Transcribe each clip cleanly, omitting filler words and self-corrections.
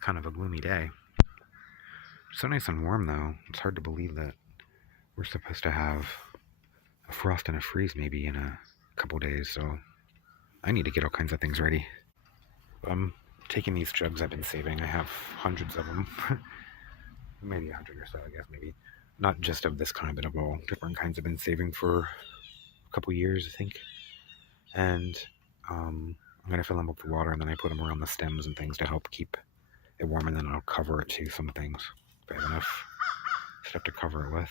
kind of a gloomy day. It's so nice and warm though. It's hard to believe that we're supposed to have a frost and a freeze maybe in a couple days, so I need to get all kinds of things ready. I'm taking these jugs I've been saving. I have hundreds of them. Maybe 100 or so, I guess, maybe. Not just of this kind, but of all different kinds I've been saving for a couple years, I think. And I'm going to fill them up with water, and then I put them around the stems and things to help keep it warm, and then I'll cover it to some things if I have enough stuff to cover it with.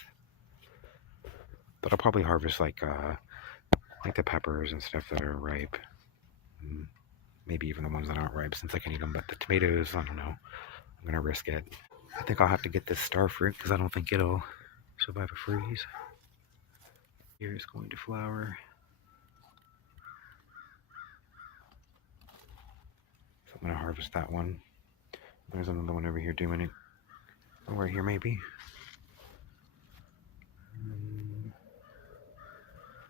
But I'll probably harvest like the peppers and stuff that are ripe. And maybe even the ones that aren't ripe, since I can eat them. But the tomatoes, I don't know. I'm going to risk it. I think I'll have to get this star fruit because I don't think it'll survive a freeze. Here is going to flower. So I'm going to harvest that one. There's another one over here doing it. Oh, right here maybe. I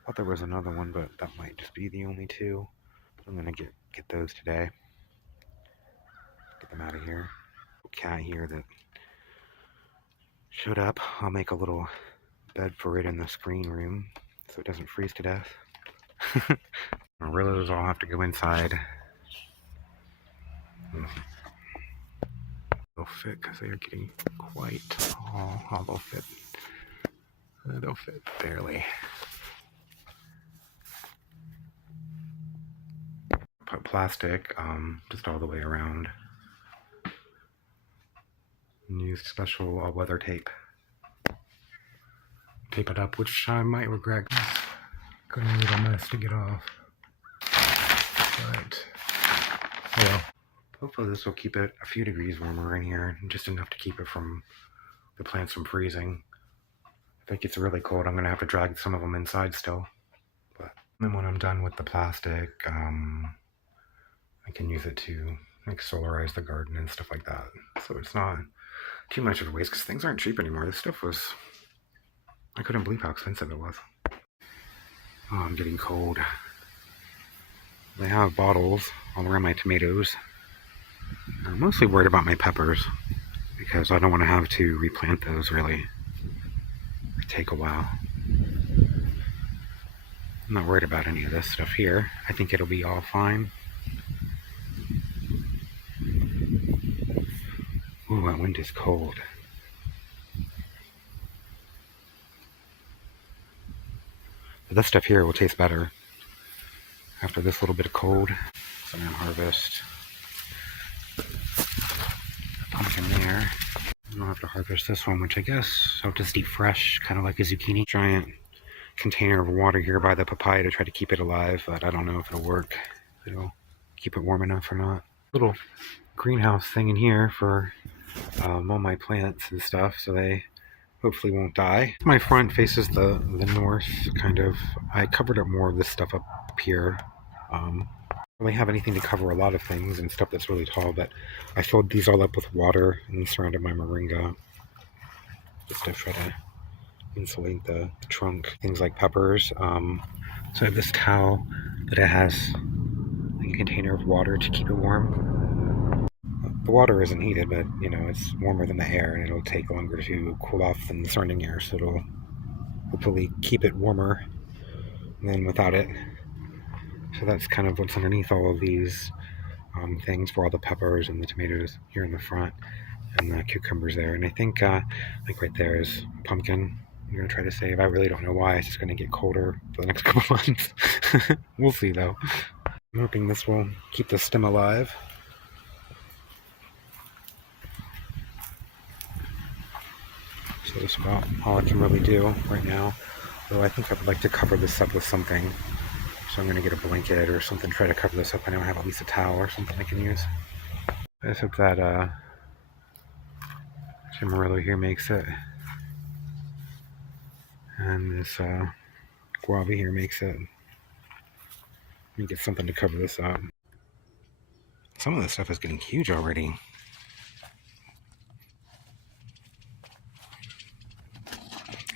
thought there was another one, but that might just be the only two. I'm going to get those today. Get them out of here. Cat here that showed up. I'll make a little bed for it in the screen room so it doesn't freeze to death. Arillos all have to go inside. They'll fit because they are getting quite tall. Oh, they'll fit. They'll fit barely. Put plastic just all the way around. And used special weather tape. Tape it up, which I might regret. Gonna need a mess to get off. But, oh well. Hopefully this will keep it a few degrees warmer in here, just enough to keep it from the plants from freezing. If it gets really cold, I'm gonna have to drag some of them inside still. But then when I'm done with the plastic, I can use it to like solarize the garden and stuff like that. So it's not too much of a waste because things aren't cheap anymore. This stuff was, I couldn't believe how expensive it was. Oh, I'm getting cold. They have bottles all around my tomatoes. I'm mostly worried about my peppers because I don't want to have to replant those really. It take a while. I'm not worried about any of this stuff here. I think it'll be all fine. Ooh, that wind is cold. But this stuff here will taste better after this little bit of cold. So I'm gonna harvest a pumpkin there. I'll have to harvest this one, which I guess I'll just eat fresh, kind of like a zucchini. Giant container of water here by the papaya to try to keep it alive, but I don't know if it'll work. If it'll keep it warm enough or not. Little greenhouse thing in here for all my plants and stuff, so they hopefully won't die. My front faces the north, kind of. I covered up more of this stuff up here. I don't really have anything to cover a lot of things and stuff that's really tall, but I filled these all up with water and surrounded my moringa just to try to insulate the trunk. Things like peppers. So I have this towel that it has like a container of water to keep it warm. The water isn't heated, but you know, it's warmer than the air and it'll take longer to cool off than the surrounding air, so it'll hopefully keep it warmer than without it. So that's kind of what's underneath all of these things for all the peppers and the tomatoes here in the front and the cucumbers there. And I think like right there is pumpkin I'm going to try to save. I really don't know why. It's just going to get colder for the next couple months. We'll see though. I'm hoping this will keep the stem alive. So that's about all I can really do right now. Though I think I would like to cover this up with something. So I'm going to get a blanket or something, try to cover this up. I know I have at least a towel or something I can use. I just hope that Cimarello here makes it. And this guava here makes it. Let me get something to cover this up. Some of this stuff is getting huge already.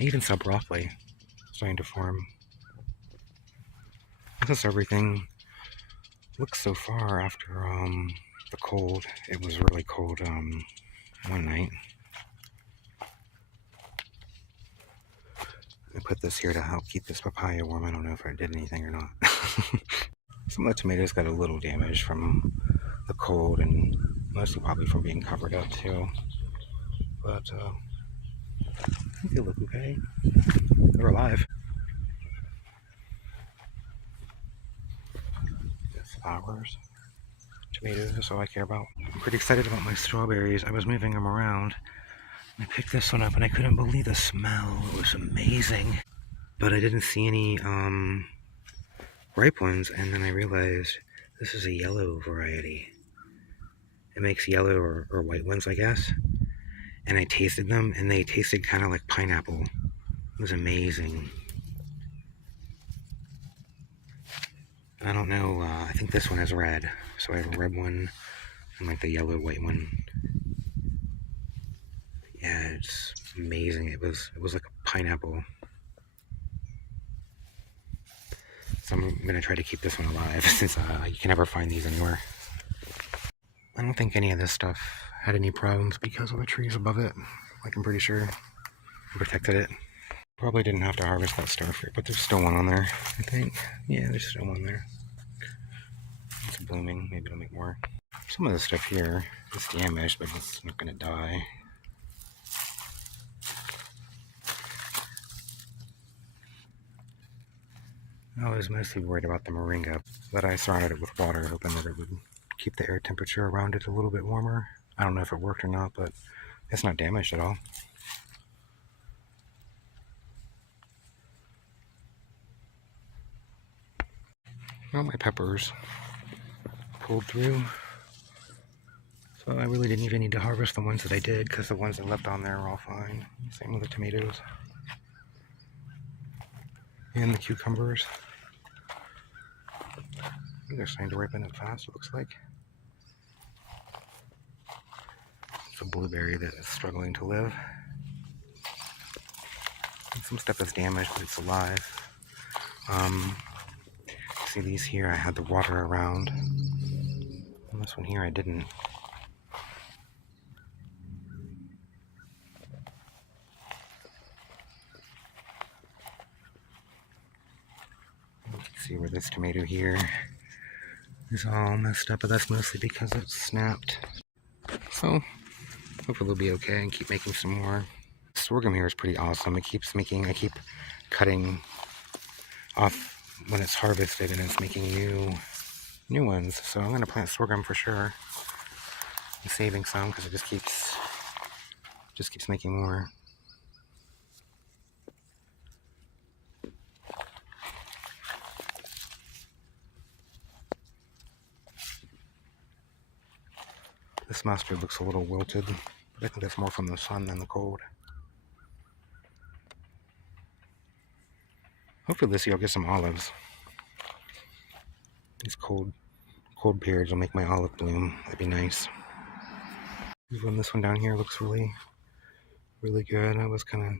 I even saw broccoli starting to form. This is everything looks so far after the cold. It was really cold one night. I put this here to help keep this papaya warm. I don't know if I did anything or not. Some of the tomatoes got a little damage from the cold and mostly probably from being covered up too. But I think they look okay. They're alive. Flowers, tomatoes is all I care about. I'm pretty excited about my strawberries. I was moving them around. I picked this one up and I couldn't believe the smell. It was amazing. But I didn't see any ripe ones, and then I realized this is a yellow variety. It makes yellow or white ones, I guess. And I tasted them, and they tasted kind of like pineapple. It was amazing. I don't know, I think this one is red. So I have a red one and like the yellow white one. Yeah, it's amazing. It was like a pineapple. So I'm gonna try to keep this one alive since you can never find these anywhere. I don't think any of this stuff had any problems because of the trees above it. Like I'm pretty sure I protected it. Probably didn't have to harvest that starfruit, but there's still one on there, I think. Yeah, there's still one there. It's blooming, maybe it'll make more. Some of this stuff here is damaged, but it's not gonna die. I was mostly worried about the moringa, but I surrounded it with water, hoping that it would keep the air temperature around it a little bit warmer. I don't know if it worked or not, but it's not damaged at all. Well, my peppers pulled through, so I really didn't even need to harvest the ones that I did, because the ones that left on there are all fine. Same with the tomatoes. And the cucumbers. They're starting to ripen up fast, it looks like. It's a blueberry that is struggling to live. And some stuff is damaged, but it's alive. See these here, I had the water around. And this one here, I didn't. You can see where this tomato here is all messed up, but that's mostly because it snapped. So, hopefully it'll be okay and keep making some more. Sorghum here is pretty awesome. It keeps making, I keep cutting off when it's harvested and it's making new ones. So I'm gonna plant sorghum for sure. I'm saving some because it just keeps making more. This mustard looks a little wilted, but I think that's more from the sun than the cold. Hopefully this year I'll get some olives. These cold periods will make my olive bloom. That'd be nice. This one down here looks really good. I was kind of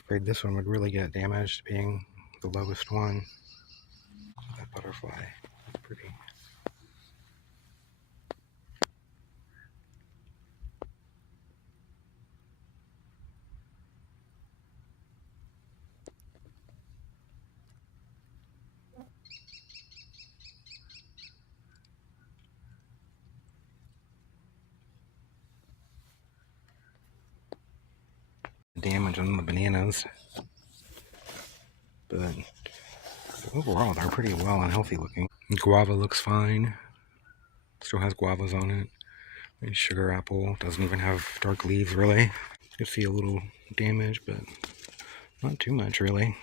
afraid this one would really get damaged, being the lowest one. That butterfly, that's pretty. Damage on the bananas, but overall they're pretty well and healthy looking. Guava looks fine, still has guavas on it. And sugar apple doesn't even have dark leaves really. You see a little damage, but not too much really.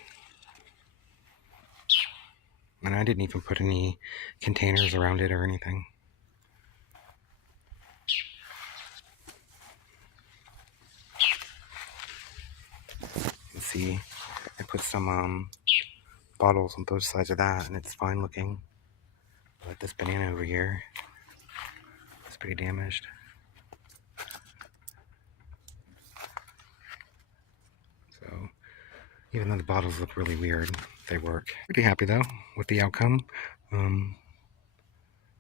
And I didn't even put any containers around it or anything. You can see I put some bottles on both sides of that, and it's fine looking. But this banana over here is pretty damaged. So even though the bottles look really weird, they work. Pretty happy though with the outcome.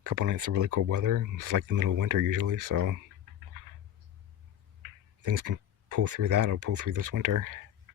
couple nights of really cold weather. It's like the middle of winter usually, so things can pull through that. It'll pull through this winter.